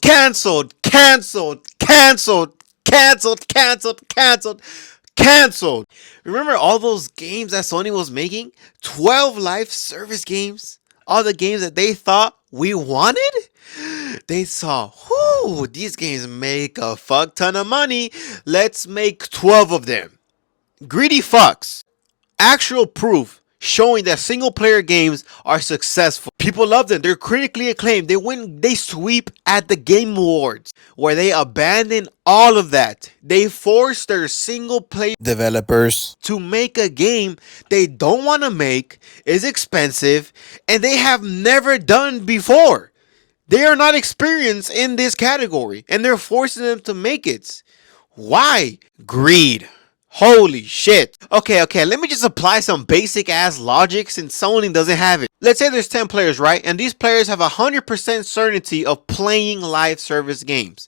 Canceled, canceled, canceled, canceled, canceled, canceled, canceled. Remember all those games that Sony was making? 12 live service games? All the games that they thought we wanted? They saw, whoo, these games make a fuck ton of money. Let's make 12 of them. Greedy fucks. Actual proof showing that single player games are successful. People love them. They're critically acclaimed. They sweep at the Game Awards where they abandon all of that. They force their single player developers to make a game they don't want to make, is expensive, and they have never done before. They are not experienced in this category and they're forcing them to make it. Why? Greed. Holy shit. Okay, let me just apply some basic ass logic since Sony doesn't have it. Let's say there's 10 players, right? And these players have 100% certainty of playing live service games.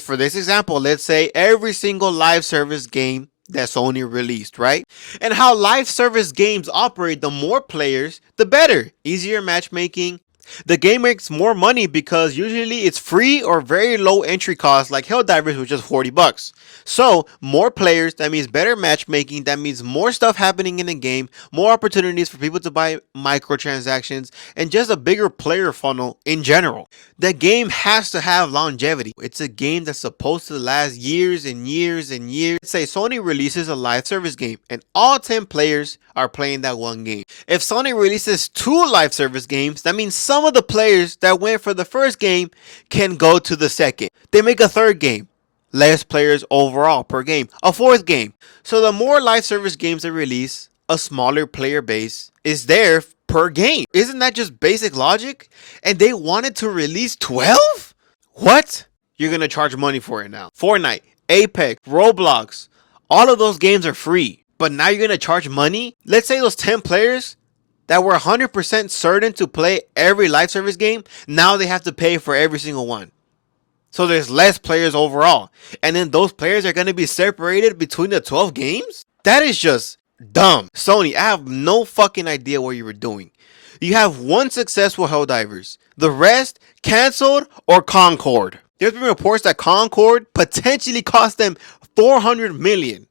For this example, let's say every single live service game that Sony released, right? And how live service games operate, the more players, the better. Easier matchmaking. The game makes more money because usually it's free or very low entry cost, like Helldivers, which is $40. So more players, that means better matchmaking, that means more stuff happening in the game, more opportunities for people to buy microtransactions, and just a bigger player funnel in general. The game has to have longevity. It's a game that's supposed to last years and years and years. Let's say Sony releases a live service game and all 10 players are playing that one game. If Sony releases 2 live service games, that means some of the players that went for the first game can go to the second. They make a third game. Less players overall per game. A fourth game. So the more live service games they release, a smaller player base is there per game. Isn't that just basic logic? And they wanted to release 12? What? You're gonna charge money for it now. Fortnite, Apex, Roblox, all of those games are free. But now you're gonna charge money? Let's say those 10 players that were 100% certain to play every live service game, now they have to pay for every single one. So there's less players overall. And then those players are going to be separated between the 12 games? That is just dumb. Sony, I have no fucking idea what you were doing. You have one successful Helldivers. The rest canceled or Concord. There's been reports that Concord potentially cost them $400 million.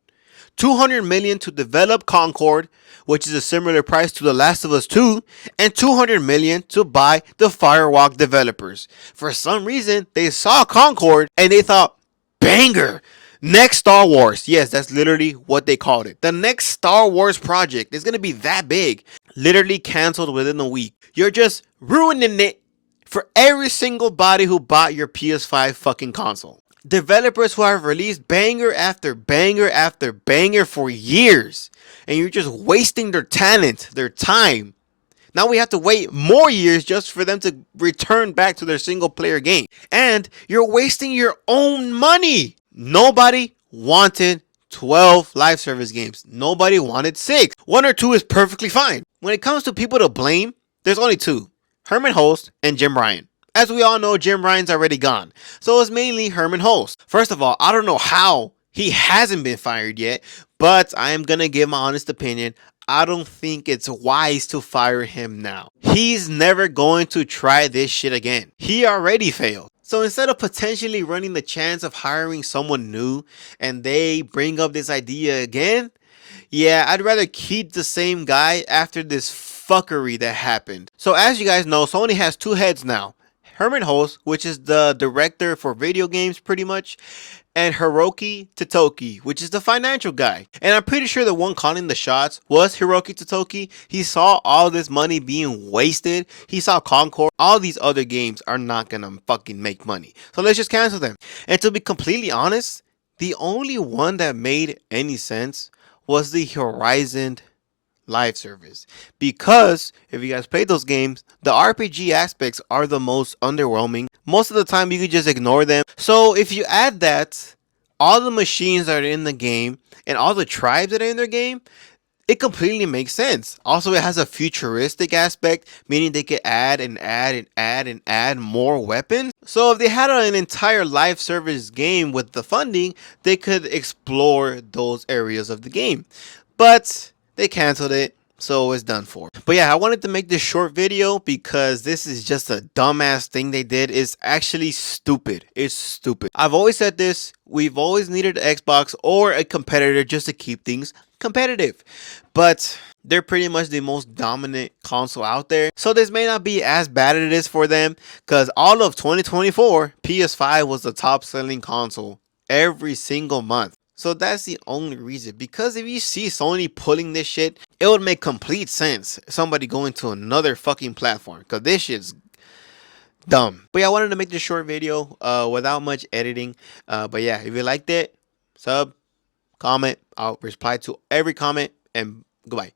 $200 million to develop Concord, which is a similar price to The Last of Us 2, and $200 million to buy the Firewalk developers. For some reason, they saw Concord and they thought, banger, next Star Wars. Yes, that's literally what they called it. The next Star Wars project is going to be that big. Literally canceled within a week. You're just ruining it for every single body who bought your PS5 fucking console. Developers who have released banger after banger after banger for years, and you're just wasting their talent, their time. Now we have to wait more years just for them to return back to their single player game. And you're wasting your own money. Nobody wanted 12 live service games. Nobody wanted 6. 1 or 2 is perfectly fine. When it comes to people to blame, there's only 2. Hermen Hulst and Jim Ryan. As we all know, Jim Ryan's already gone. So it's mainly Hermen Hulst. First of all, I don't know how he hasn't been fired yet, but I am going to give my honest opinion. I don't think it's wise to fire him now. He's never going to try this shit again. He already failed. So instead of potentially running the chance of hiring someone new and they bring up this idea again, yeah, I'd rather keep the same guy after this fuckery that happened. So as you guys know, Sony has 2 heads now. Hermen Hulst, which is the director for video games pretty much, and Hiroki Totoki, which is the financial guy. And I'm pretty sure the one calling the shots was Hiroki Totoki. He saw all this money being wasted. He saw Concord. All these other games are not gonna fucking make money. So let's just cancel them. And to be completely honest, the only one that made any sense was the Horizon live service, because if you guys played those games, the RPG aspects are the most underwhelming. Most of the time you could just ignore them. So if you add that, all the machines that are in the game and all the tribes that are in their game, it completely makes sense. Also, it has a futuristic aspect, meaning they could add and add and add and add more weapons. So if they had an entire live service game with the funding, they could explore those areas of the game. But they canceled it So it's done for. But yeah, I wanted to make this short video because this is just a dumbass thing they did. It's actually stupid. It's stupid. I've always said this. We've always needed an Xbox or a competitor just to keep things competitive. But they're pretty much the most dominant console out there. So this may not be as bad as it is for them, because all of 2024, PS5 was the top selling console every single month. So that's the only reason. Because if you see Sony pulling this shit, it would make complete sense. Somebody going to another fucking platform. Because this shit's dumb. But yeah, I wanted to make this short video without much editing. But yeah, if you liked it, sub, comment. I'll reply to every comment. And goodbye.